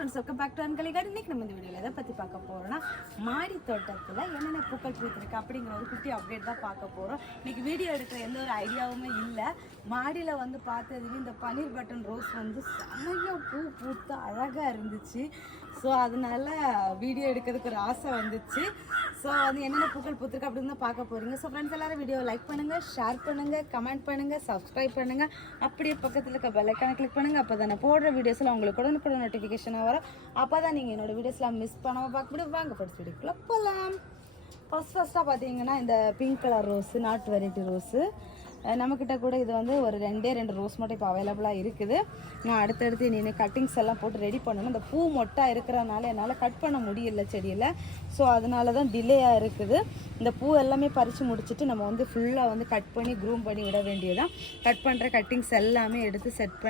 Friends, welcome back to அன்கலி garden. இன்னைக்கு நம்ம இந்த வீடியோவில் எதை பற்றி பார்க்க போகிறோம்னா, மாடி தோட்டத்தில் என்னென்ன பூக்கள் பூத்திருக்கு அப்படிங்கிற ஒரு குட்டி அப்டேட் தான் பார்க்க போகிறோம். இன்னைக்கு வீடியோ எடுக்கிற எந்த ஒரு ஐடியாவுமே இல்லை. மாடியில் வந்து பார்த்ததுமே இந்த பன்னீர் பட்டன் ரோஸ் வந்து செம்மையாக பூ பூத்து அழகாக இருந்துச்சு. ஸோ அதனால வீடியோ எடுக்கிறதுக்கு ஒரு ஆசை வந்துச்சு. ஸோ வந்து என்னென்ன பூக்கள் பூத்திருக்கு அப்படின்னு தான் பார்க்க போகிறீங்க. ஸோ ஃப்ரெண்ட்ஸ் எல்லாரும் வீடியோ லைக் பண்ணுங்கள், ஷேர் பண்ணுங்கள், கமெண்ட் பண்ணுங்கள், சப்ஸ்கிரைப் பண்ணுங்கள். அப்படியே பக்கத்தில் இருக்க பெல் ஐக்கானை கிளிக் பண்ணுங்கள். அப்போ தான் நான் போடுற வீடியோஸில் உங்களுக்கு உடனுக்குடன் நோட்டிஃபிகேஷனாக வரும். அப்போ தான் நீங்கள் என்னோடய வீடியோஸ்லாம் மிஸ் பண்ணாமல் பார்க்க முடியும். வாங்க ஃபர்ஸ்ட் வீடியோக்குள்ளே போகலாம். ஃபஸ்ட்டாக பார்த்தீங்கன்னா இந்த பிங்க் கலர் ரோஸு, நாட்டு வெரைட்டி ரோஸு. நம்மக்கிட்ட கூட இது வந்து ஒரு ரெண்டு ரோஸ் மட்டும் இப்போ அவைலபிளாக இருக்குது. நான் அடுத்தடுத்து நீ கட்டிங்ஸ் எல்லாம் போட்டு ரெடி பண்ணணும். இந்த பூ மொட்டாக இருக்கிறனால என்னால் கட் பண்ண முடியல செடியில். ஸோ அதனால தான் டிலேயாக இருக்குது. இந்த பூ எல்லாமே பறித்து முடிச்சுட்டு நம்ம வந்து ஃபுல்லாக வந்து கட் பண்ணி க்ரூம் பண்ணி விட வேண்டியதான். கட் பண்ணுற கட்டிங்ஸ் எல்லாமே எடுத்து செட்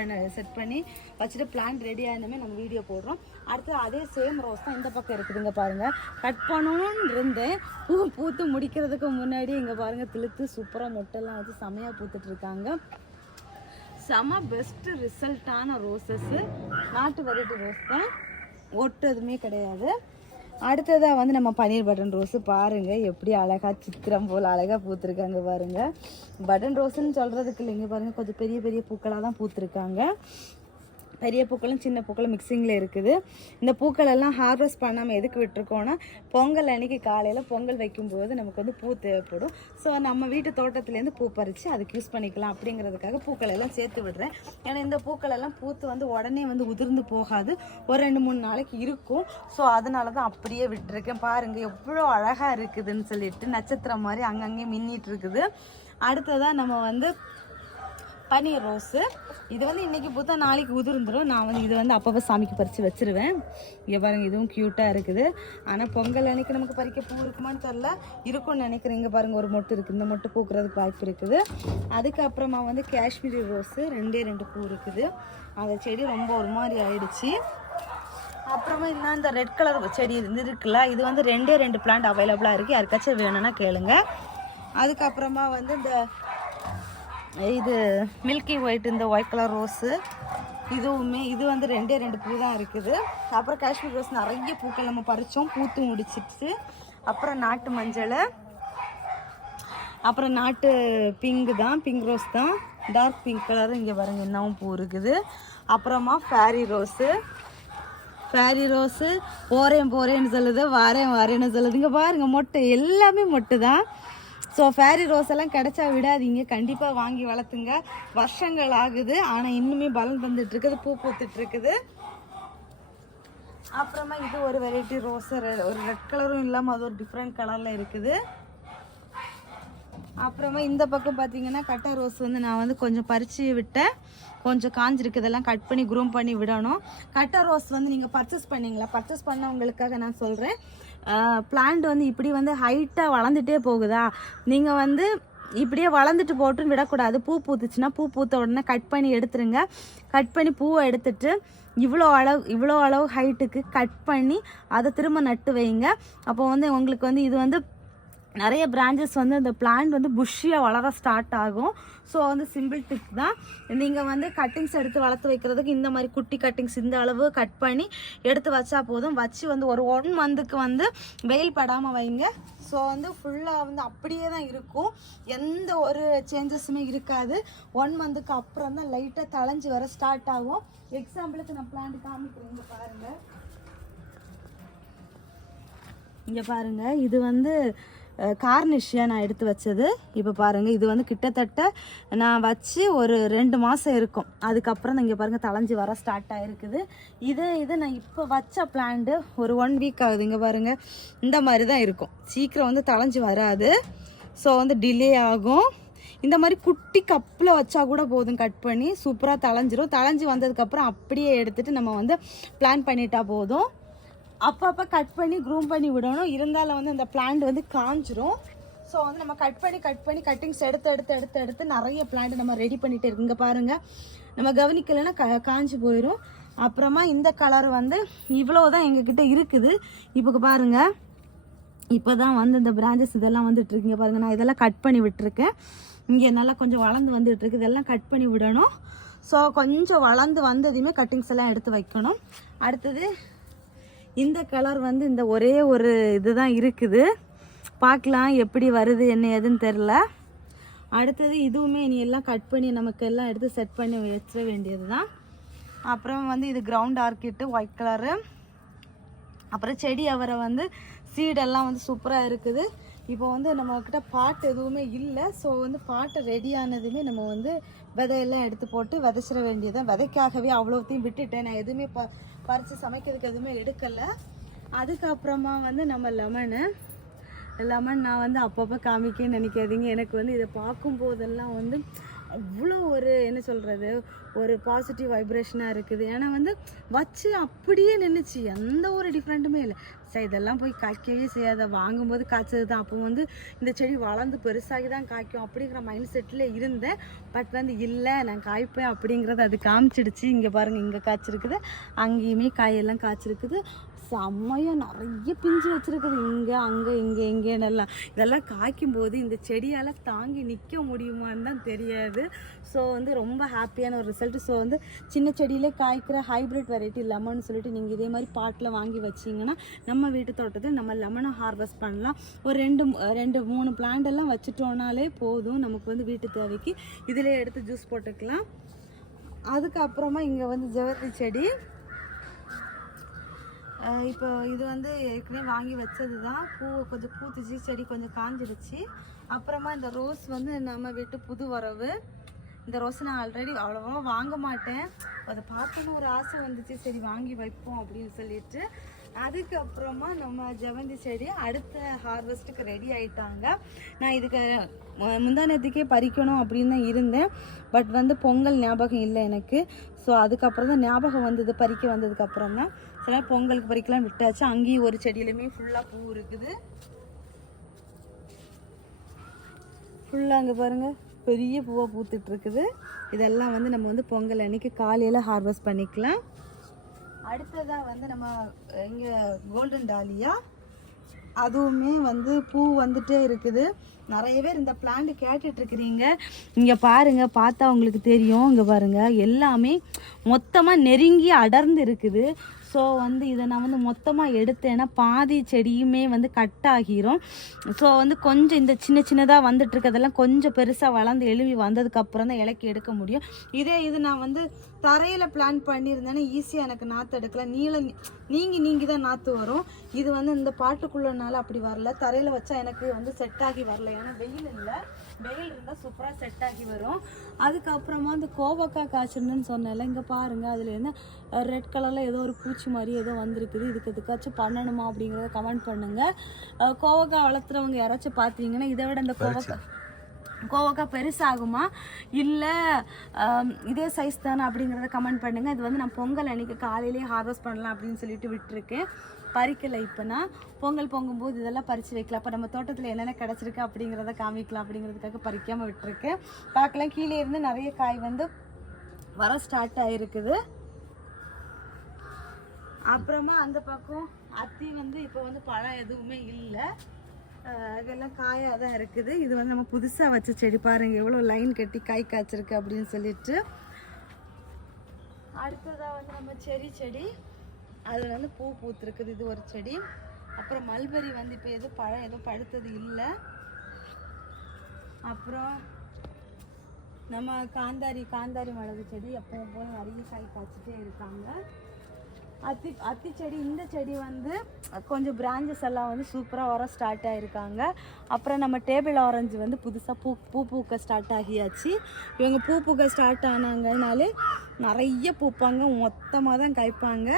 பண்ணி வச்சுட்டு பிளான்ட் ரெடி ஆனமே நம்ம வீடியோ போடுறோம். அடுத்து அதே சேம் ரோஸ் தான் இந்த பக்கம் இருக்குதுங்க பாருங்கள். கட் பண்ணணும்னு இருந்தேன், பூ பூத்து முடிக்கிறதுக்கு முன்னாடி இங்கே பாருங்கள் திழுத்து சூப்பராக மொட்டெல்லாம் வச்சு செமையாக பூத்துட்ருக்காங்க. செம பெஸ்ட்டு ரிசல்ட்டான ரோசஸ்ஸு, நாட்டு வெரைட்டி ரோஸ் தான், ஒட்டு எதுவுமே கிடையாது. அடுத்ததாக வந்து நம்ம பன்னீர் பட்டன் ரோஸு பாருங்கள் எப்படி அழகாக சித்திரம் போல் அழகாக பூத்துருக்காங்க பாருங்கள். பட்டன் ரோஸுன்னு சொல்கிறதுக்கு இல்லைங்க பாருங்கள், கொஞ்சம் பெரிய பெரிய பூக்களாக தான் பூத்துருக்காங்க. பெரிய பூக்களும் சின்ன பூக்களும் மிக்சிங்கில் இருக்குது. இந்த பூக்களெல்லாம் ஹார்வெஸ்ட் பண்ணாமல் எதுக்கு விட்டுருக்கோன்னா, பொங்கல் அன்றைக்கி காலையில் பொங்கல் வைக்கும்போது நமக்கு வந்து பூ தேவைப்படும். ஸோ நம்ம வீட்டு தோட்டத்துலேருந்து பூ பறித்து அதுக்கு யூஸ் பண்ணிக்கலாம் அப்படிங்கிறதுக்காக பூக்கள் எல்லாம் சேர்த்து விடுறேன். ஏன்னா இந்த பூக்களெல்லாம் பூத்து வந்து உடனே வந்து உதிர்ந்து போகாது, ஒரு 2-3 நாளைக்கு இருக்கும். ஸோ அதனால தான் அப்படியே விட்டுருக்கேன். பாருங்கள் எவ்வளோ அழகாக இருக்குதுன்னு சொல்லிட்டு, நட்சத்திரம் மாதிரி அங்கங்கே மின்னிட்டு இருக்குது. அடுத்ததாக நம்ம வந்து பன்னீர் ரோஸு. இது வந்து இன்றைக்கி பூத்தா நாளைக்கு உதிர்ந்துடும். நான் வந்து இது வந்து அப்பப்போ சாமிக்கு பறித்து வச்சுருவேன். இங்கே பாருங்கள் இதுவும் க்யூட்டாக இருக்குது. ஆனால் பொங்கல் அன்றைக்கி நமக்கு பறிக்க பூ இருக்குமான்னு தெரில, இருக்கும்னு நினைக்கிறேன். இங்கே பாருங்கள் ஒரு மொட்டு இருக்குது, இந்த மொட்டு பூக்கிறதுக்கு வாய்ப்பு இருக்குது. அதுக்கப்புறமா வந்து காஷ்மீரி ரோஸு 2 பூ இருக்குது. அந்த செடி ரொம்ப ஒரு மாதிரி ஆயிடுச்சு. அப்புறமா இன்னும் இந்த ரெட் கலர் செடி இருக்குல்ல, இது வந்து 2 பிளான்ட் அவைலபிளாக இருக்குது. யாருக்காச்சும் வேணும்னா கேளுங்க. அதுக்கப்புறமா வந்து இந்த இது மில்கி ஒயிட், இந்த ஒயிட் கலர் ரோஸு இதுவுமே இது வந்து 2 பூ தான் இருக்குது. அப்புறம் காஷ்மீர் ரோஸ் நிறைய பூக்கள் நம்ம பறித்தோம், பூத்து முடிச்சிடுச்சு. அப்புறம் நாட்டு மஞ்சள், அப்புறம் நாட்டு பிங்க் தான், பிங்க் ரோஸ் தான், டார்க் பிங்க் கலரு. இங்கே பாருங்கள் இன்னமும் பூ இருக்குது. அப்புறமா ஃபேரி ரோஸு போகிறேன்னு சொல்லுது, வாரேன்னு சொல்லுது. இங்கே பாருங்கள் மொட்டை, எல்லாமே மொட்டு தான். ஸோ ஃபேரி ரோஸ் எல்லாம் கிடைச்சா விடாதீங்க, கண்டிப்பாக வாங்கி வளர்த்துங்க. வருஷங்கள் ஆகுது, ஆனால் இன்னுமே பலன் தந்துட்டுருக்குது, பூ பூத்துட்ருக்குது. அப்புறமா இது ஒரு வெரைட்டி ரோஸு, ஒரு ரெட் கலரும் இல்லாமல் அது ஒரு டிஃப்ரெண்ட் கலரில் இருக்குது. அப்புறமா இந்த பக்கம் பார்த்தீங்கன்னா கட்டா ரோஸ் வந்து நான் வந்து கொஞ்சம் பறித்து விட்டேன், கொஞ்சம் காஞ்சிருக்கு. இதெல்லாம் கட் பண்ணி க்ரூம் பண்ணி விடணும். கட்டா ரோஸ் வந்து நீங்கள் பர்ச்சேஸ் பண்ணவங்களுக்காக நான் சொல்கிறேன். பிளான்ட் வந்து இப்படி வந்து ஹைட்டாக வளர்ந்துட்டே போகுதா, நீங்கள் வந்து இப்படியே வளர்ந்துட்டு போட்டுன்னு விடக்கூடாது. பூ பூத்துச்சுன்னா பூ பூத்த உடனே கட் பண்ணி எடுத்துருங்க. கட் பண்ணி பூவை எடுத்துட்டு இவ்வளோ அளவு ஹைட்டுக்கு கட் பண்ணி அதை திரும்ப நட்டு வைங்க. அப்போ வந்து உங்களுக்கு வந்து இது வந்து நிறைய பிரான்ச்சஸ் வந்து இந்த பிளான்ட் வந்து புஷ்ஷியாக வளர ஸ்டார்ட் ஆகும். ஸோ வந்து சிம்பிள் டிப் தான். நீங்கள் வந்து கட்டிங்ஸ் எடுத்து வளர்த்து வைக்கிறதுக்கு இந்த மாதிரி குட்டி கட்டிங்ஸ் இந்த அளவு கட் பண்ணி எடுத்து வச்சா போதும். வச்சு வந்து ஒரு 1 மந்த்துக்கு வந்து வெயில் படாமல் வைங்க. ஸோ வந்து ஃபுல்லாக வந்து அப்படியே தான் இருக்கும், எந்த ஒரு சேஞ்சஸுமே இருக்காது. 1 மந்த்துக்கு அப்புறம் தான் லைட்டாக தளைஞ்சி வர ஸ்டார்ட் ஆகும். எக்ஸாம்பிளுக்கு நான் பிளான்ட் காமிக்கிறேன். இங்கே பாருங்கள், இங்கே பாருங்கள் இது வந்து கார்னிஷியா நான் எடுத்து வச்சது. இப்போ பாருங்கள் இது வந்து கிட்டத்தட்ட நான் வச்சு ஒரு 2 மாதம் இருக்கும். அதுக்கப்புறம் இங்கே பாருங்கள் தளைஞ்சி வர ஸ்டார்ட் ஆகிருக்குது. இது நான் இப்போ வச்ச பிளான்ட்டு ஒரு 1 வீக் ஆகுது. இங்கே பாருங்கள் இந்த மாதிரி தான் இருக்கும், சீக்கிரம் வந்து தளைஞ்சி வராது. ஸோ வந்து டிலே ஆகும். இந்த மாதிரி குட்டி கப்பில் வச்சா கூட போதும், கட் பண்ணி சூப்பராக தளைஞ்சிரும். தளைஞ்சி வந்ததுக்கப்புறம் அப்படியே எடுத்துகிட்டு நம்ம வந்து பிளான் பண்ணிட்டா போதும். அப்பப்போ கட் பண்ணி க்ரூம் பண்ணி விடணும், இருந்தாலும் வந்து இந்த பிளான்ட் வந்து காஞ்சிரும். ஸோ வந்து நம்ம கட் பண்ணி கட்டிங்ஸ் எடுத்து நிறைய பிளான்ட் நம்ம ரெடி பண்ணிகிட்டே இருக்கு. இங்கே பாருங்கள் நம்ம கவனிக்கலைன்னா காஞ்சி போயிடும். அப்புறமா இந்த கலர் வந்து இவ்வளோ தான் எங்ககிட்ட இருக்குது. இப்போ பாருங்கள், இப்போ தான் வந்து இந்த பிரான்ச்சஸ் இதெல்லாம் வந்துட்டுருக்கீங்க பாருங்கள். நான் இதெல்லாம் கட் பண்ணி விட்டுருக்கேன். இங்கே நல்லா கொஞ்சம் வளர்ந்து வந்துட்டுருக்கு, இதெல்லாம் கட் பண்ணி விடணும். ஸோ கொஞ்சம் வளர்ந்து வந்ததையுமே கட்டிங்ஸ் எல்லாம் எடுத்து வைக்கணும். அடுத்தது இந்த கலர் வந்து இந்த ஒரே ஒரு இதுதான் இருக்குது, பார்க்கலாம் எப்படி வருது என்ன ஏதுன்னு தெரில. அடுத்தது இதுவுமே இனி எல்லாம் கட் பண்ணி நமக்கு எல்லாம் எடுத்து செட் பண்ணி வச்சிட வேண்டியது தான். அப்புறம் வந்து இது கிரவுண்ட் ஆர்கிட்டு ஒயிட் கலரு. அப்புறம் செடி அவரை வந்து சீடெல்லாம் வந்து சூப்பராக இருக்குது. இப்போ வந்து நம்மக்கிட்ட பாட்டு எதுவுமே இல்லை. ஸோ வந்து பாட்டை ரெடி ஆனதுமே நம்ம வந்து விதையெல்லாம் எடுத்து போட்டு விதைச்சிட வேண்டியதான். விதைக்காகவே அவ்வளோத்தையும் விட்டுட்டேன், நான் எதுவுமே பறித்து சமைக்கிறதுக்கு எதுவுமே எடுக்கலை. அதுக்கப்புறமா வந்து நம்ம லெமன் நான் வந்து அப்பப்போ காமிக்கன்னு நினைக்காதீங்க. எனக்கு வந்து இதை பார்க்கும்போதெல்லாம் வந்து அவ்வளோ ஒரு என்ன சொல்கிறது, ஒரு பாசிட்டிவ் வைப்ரேஷனாக இருக்குது. ஏன்னா வந்து வச்சு அப்படியே நின்றுச்சு, எந்த ஒரு டிஃப்ரெண்ட்டுமே இல்லை. சரி இதெல்லாம் போய் காய்க்கவே செய்யாத, வாங்கும்போது காய்ச்சது தான். அப்போ வந்து இந்த செடி வளர்ந்து பெருசாகி தான் காய்க்கும் அப்படிங்கிற மைண்ட் செட்டில் இருந்தேன். பட் வந்து இல்லை நான் காய்ப்பேன் அப்படிங்கிறது அது காமிச்சிடுச்சு. இங்கே பாருங்கள், இங்கே காய்ச்சிருக்குது, அங்கேயுமே காயெல்லாம் காய்ச்சிருக்குது. செம்மையாக நிறைய பிஞ்சு வச்சுருக்குது, இங்கே அங்கே இங்கே இங்கேன்னெல்லாம். இதெல்லாம் காய்க்கும்போது இந்த செடியால் தாங்கி நிற்க முடியுமான்னு தான் தெரியாது. ஸோ வந்து ரொம்ப ஹாப்பியான ஒரு ரிசல்ட்டு. ஸோ வந்து சின்ன செடியிலே காய்க்கிற ஹைப்ரிட் வெரைட்டி லெமன் சொல்லிட்டு நீங்கள் இதே மாதிரி பாட்டில் வாங்கி வச்சிங்கன்னா நம்ம வீட்டு தோட்டத்தில் நம்ம லெமனை ஹார்வெஸ்ட் பண்ணலாம். ஒரு 2-3 பிளான்ட் எல்லாம் வச்சுட்டோன்னாலே போதும், நமக்கு வந்து வீட்டு தேவைக்கு இதிலே எடுத்து ஜூஸ் போட்டுக்கலாம். அதுக்கப்புறமா இங்கே வந்து ஜெவர்த்தி செடி. இப்போ இது வந்து ஏற்கனவே வாங்கி வச்சது தான், கொஞ்சம் பூத்துச்சு, செடி கொஞ்சம் காஞ்சிடுச்சு. அப்புறமா இந்த ரோஸ் வந்து நம்ம வீட்டு புது வரவு. இந்த ரோஸ் நான் ஆல்ரெடி அவ்வளோவா வாங்க மாட்டேன், அதை பார்க்கணும் ஒரு ஆசை வந்துச்சு, சரி வாங்கி வைப்போம் அப்படின்னு சொல்லிட்டு. அதுக்கப்புறமா நம்ம ஜெவந்தி செடி அடுத்த ஹார்வெஸ்ட்டுக்கு ரெடி ஆகிட்டாங்க. நான் இதுக்கு முந்தானத்துக்கே பறிக்கணும் அப்படின்னு தான் இருந்தேன். பட் வந்து பொங்கல் ஞாபகம் இல்லை எனக்கு. ஸோ அதுக்கப்புறம் தான் ஞாபகம் வந்தது, பறிக்க வந்ததுக்கப்புறம் தான் சில பொங்கலுக்கு பறிக்கலாம் விட்டாச்சு. அங்கேயும் ஒரு செடியிலுமே ஃபுல்லாக பூ இருக்குது. ஃபுல்லாக அங்கே பாருங்கள் பெரிய பூவாக பூத்துட்டு இருக்குது. இதெல்லாம் வந்து நம்ம வந்து பொங்கல் அன்னைக்கு காலையில் ஹார்வெஸ்ட் பண்ணிக்கலாம். அடுத்ததாக வந்து நம்ம இங்கே கோல்டன் டாலியா, அதுவுமே வந்து பூ வந்துட்டே இருக்குது. நிறைய பேர் இந்த பிளான்ட் கேட்டுட்ருக்குறீங்க. இங்கே பாருங்கள், பார்த்தா உங்களுக்கு தெரியும். இங்கே பாருங்கள் எல்லாமே மொத்தமாக நெருங்கி அடர்ந்து இருக்குது. ஸோ வந்து இதை நான் வந்து மொத்தமாக எடுத்தேன்னா பாதி செடியுமே வந்து கட் ஆகிரும். ஸோ வந்து கொஞ்சம் இந்த சின்னதாக வந்துட்டுருக்கதெல்லாம் கொஞ்சம் பெருசாக வளர்ந்து எழுவி வந்ததுக்கப்புறம் தான் இலக்கி எடுக்க முடியும். இது நான் வந்து தரையில் பிளான் பண்ணியிருந்தேன்னா ஈஸியாக எனக்கு நாற்று எடுக்கலாம். நீங்கி தான் நாற்று வரும். இது வந்து இந்த பாட்டுக்குள்ளனால அப்படி வரல, தரையில் வச்சா எனக்கு வந்து செட் ஆகி வரல. ஏன்னா வெயில் இல்லை, வெயில் இருந்தால் சூப்பராக செட் ஆகி வரும். அதுக்கப்புறமா இந்த கோவக்காய் காய்ச்சிருந்துன்னு சொன்னேன்ல, இங்கே பாருங்கள் அதில் என்ன ரெட் கலரில் ஏதோ ஒரு பூச்சி மாதிரி ஏதோ வந்திருக்குது. எதுக்காச்சும் பண்ணணுமா அப்படிங்கிறத கமெண்ட் பண்ணுங்கள். கோவக்காய் வளர்த்துறவங்க யாராச்சும் பார்த்தீங்கன்னா இதை விட இந்த கோவக்காய் பெருசாகுமா இல்லை இதே சைஸ் தானே அப்படிங்கிறத கமெண்ட் பண்ணுங்கள். இது வந்து நான் பொங்கல் அன்றைக்கி காலையிலேயே ஹார்வெஸ்ட் பண்ணலாம் அப்படின்னு சொல்லிட்டு விட்டுருக்கேன், பறிக்கலை. இப்போ நான் பொங்கல் பொங்கும்போது இதெல்லாம் பறித்து வைக்கலாம். அப்போ நம்ம தோட்டத்தில் என்னென்ன கிடச்சிருக்கு அப்படிங்கிறத காமிக்கலாம் அப்படிங்கிறதுக்காக பறிக்காமல் விட்டுருக்கேன். பார்க்கலாம், கீழே இருந்து நிறைய காய் வந்து வர ஸ்டார்ட் ஆகிருக்குது. அப்புறமா அந்த பக்கம் அத்தி வந்து இப்போ வந்து பழம் எதுவுமே இல்லை, இதெல்லாம் காயாக தான் இருக்குது. இது வந்து நம்ம புதுசாக வச்ச செடி, பாருங்கள் எவ்வளோ லைன் கட்டி காய் காய்ச்சிருக்கு அப்படின்னு சொல்லிட்டு. அடுத்ததாக வந்து நம்ம செடி அதில் வந்து பூ பூத்துருக்குது, இது ஒரு செடி. அப்புறம் மல்பெரி வந்து இப்போ எதுவும் பழம் எதுவும் பழுத்தது இல்லை. அப்புறம் நம்ம காந்தாரி மிளகு செடி எப்பவும் போல நிறைய காய் காய்ச்சிட்டே இருக்காங்க. அத்தி செடி, இந்த செடி வந்து கொஞ்சம் பிரான்ச்சஸ் எல்லாம் வந்து சூப்பராக வர ஸ்டார்ட் ஆகிருக்காங்க. அப்புறம் நம்ம டேபிள் ஆரஞ்சு வந்து புதுசாக பூ பூக்க ஸ்டார்ட் ஆகியாச்சு. இவங்க பூ பூக்க ஸ்டார்ட் ஆனாங்கனாலே நிறைய பூப்பாங்க, மொத்தமாக தான் காய்ப்பாங்க.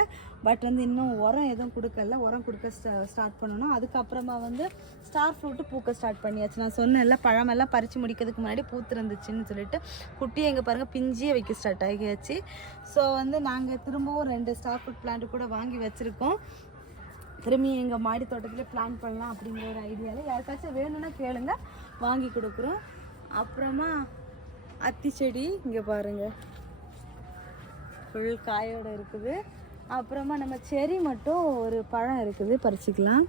பட் வந்து இன்னும் உரம் எதுவும் கொடுக்கல, உரம் கொடுக்க ஸ்டார்ட் பண்ணணும். அதுக்கப்புறமா வந்து ஸ்டார் ஃப்ரூட்டு பூக்க ஸ்டார்ட் பண்ணியாச்சு. நான் சொன்னேன்ல பழமெல்லாம் பறித்து முடிக்கிறதுக்கு முன்னாடி பூத்துருந்துச்சுன்னு சொல்லிட்டு. குட்டியை எங்கே பாருங்கள் பிஞ்சியே வைக்க ஸ்டார்ட் ஆகியாச்சு. ஸோ வந்து நாங்கள் திரும்பவும் 2 ஸ்டார் ஃப்ரூட் பிளான்ட்டு கூட வாங்கி வச்சுருக்கோம். திரும்பி எங்கள் மாடி தோட்டத்தில் பிளான் பண்ணலாம் அப்படிங்கிற ஒரு ஐடியாவில். யாருக்காச்சும் வேணும்னா கேளுங்க, வாங்கி கொடுக்குறோம். அப்புறமா அத்தி செடி இங்கே பாருங்கள் ஃபுல் காயோடு இருக்குது. அப்புறமா நம்ம செரி மட்டும் ஒரு பழம் இருக்குது, பறிச்சுக்கலாம்.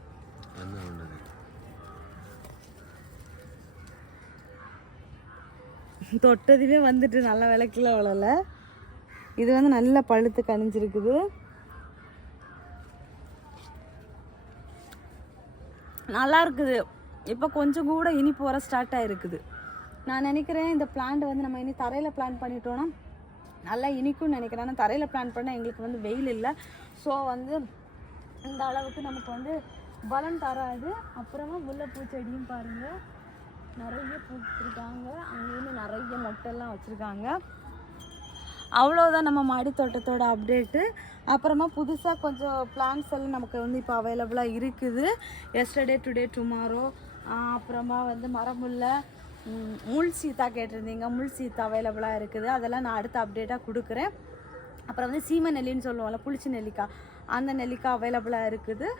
தொட்டதுவே வந்துட்டு நல்ல விளக்கில் வளரல. இது வந்து நல்ல பழுத்து கனிஞ்சிருக்குது. நல்லா இருக்குது. இப்போ கொஞ்சம் கூட இனிப்பு வர ஸ்டார்ட் ஆகிருக்குது. நான் நினைக்கிறேன் இந்த பிளான்ட் வந்து நம்ம இனி தரையில் பிளான் பண்ணிட்டோன்னா நல்லா இனிக்கும்னு நினைக்கிறேன். ஆனால் தரையில் பிளான் பண்ணால் எங்களுக்கு வந்து வெயில் இல்லை. ஸோ வந்து இந்த அளவுக்கு நமக்கு வந்து பலன் தராது. அப்புறமா முல்லைப்பூ செடியும் பாருங்கள் நிறைய பூத்துருக்காங்க. அங்கேயுமே நிறைய மொட்டைலாம் வச்சுருக்காங்க. அவ்வளோதான் நம்ம மாடி தோட்டத்தோட அப்டேட்டு. அப்புறமா புதுசாக கொஞ்சம் பிளான்ஸ் எல்லாம் நமக்கு வந்து இப்போ அவைலபிளாக இருக்குது. Yesterday today tomorrow. அப்புறமா வந்து மரமுல்லை, முள் சீத்தா கேட்டிருந்தீங்க. முள் சீத்தா அவைலபிளாக இருக்குது. அதெல்லாம் நான் அடுத்த அப்டேட்டாக கொடுக்குறேன். அப்புறம் வந்து சீமை நெல்லின்னு சொல்லுவோம்ல, புளிச்சி நெல்லிக்காய், அந்த நெல்லிக்காய் அவைலபிளாக இருக்குது.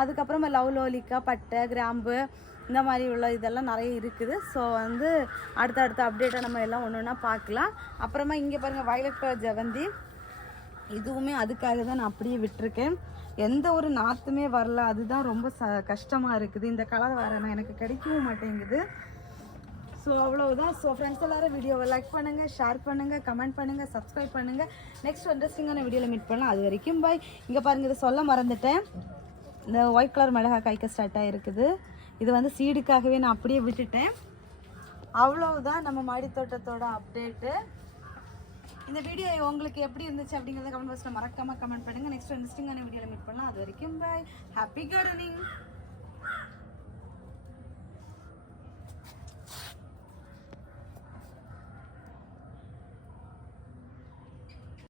அதுக்கப்புறமா லவ்லோலிக்காய், பட்டை, கிராம்பு இந்த மாதிரி உள்ள இதெல்லாம் நிறைய இருக்குது. ஸோ வந்து அடுத்த அப்டேட்டை நம்ம எல்லாம் ஒன்று ஒன்றா பார்க்கலாம். அப்புறமா இங்கே பாருங்கள் வயலட் கலர் ஜெவந்தி. இதுவுமே அதுக்காக தான் நான் அப்படியே விட்டுருக்கேன். எந்த ஒரு நாற்றுமே வரல. அதுதான் ரொம்ப கஷ்டமாக இருக்குது. இந்த கலர் வரேன்னா எனக்கு கிடைக்கவும் மாட்டேங்குது. ஸோ அவ்வளவுதான். ஸோ ஃப்ரெண்ட்ஸ் எல்லோரும் வீடியோவை லைக் பண்ணுங்கள், ஷேர் பண்ணுங்கள், கமெண்ட் பண்ணுங்கள், சப்ஸ்கிரைப் பண்ணுங்கள். நெக்ஸ்ட் இன்ட்ரெஸ்டிங்கான வீடியோவில் மீட் பண்ணலாம். அது வரைக்கும் பாய். இங்கே பாருங்கள், இதை சொல்ல மறந்துட்டேன். இந்த ஒயிட் கலர் மிளகாய் காய்க்க ஸ்டார்ட் ஆகிருக்குது. இது வந்து சீடுக்காகவே நான் அப்படியே விட்டுட்டேன். அவ்வளவுதான் நம்ம மாடி தோட்டத்தோட அப்டேட்டு. இந்த வீடியோ உங்களுக்கு எப்படி இருந்துச்சு அப்படிங்கிறத கமெண்ட் பாக்ஸில் மறக்காமல் கமெண்ட் பண்ணுங்கள். நெக்ஸ்ட் இன்ட்ரெஸ்டிங்கான வீடியோவில் மீட் பண்ணலாம். அது வரைக்கும் பாய். Happy gardening.